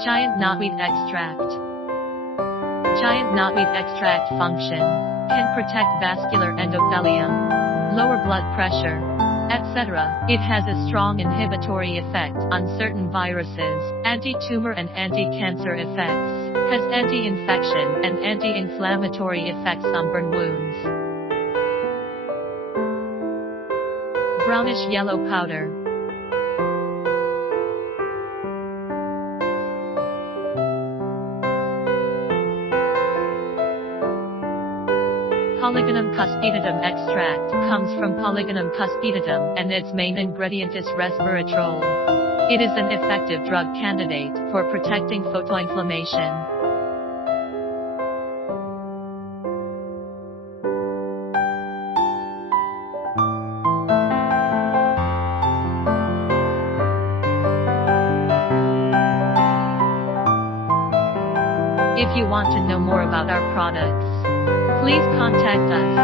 Giant knotweed extract. Giant knotweed extract function can protect vascular endothelium, lower blood pressure, etc. It has a strong inhibitory effect on certain viruses, anti-tumor and anti-cancer effects, has anti-infection and anti-inflammatory effects on burn wounds. Brownish yellow powder. Polygonum Cuspidatum extract comes from Polygonum Cuspidatum and its main ingredient is Resveratrol. It is an effective drug candidate for protecting photoinflammation. If you want to know more about our products, please contact us.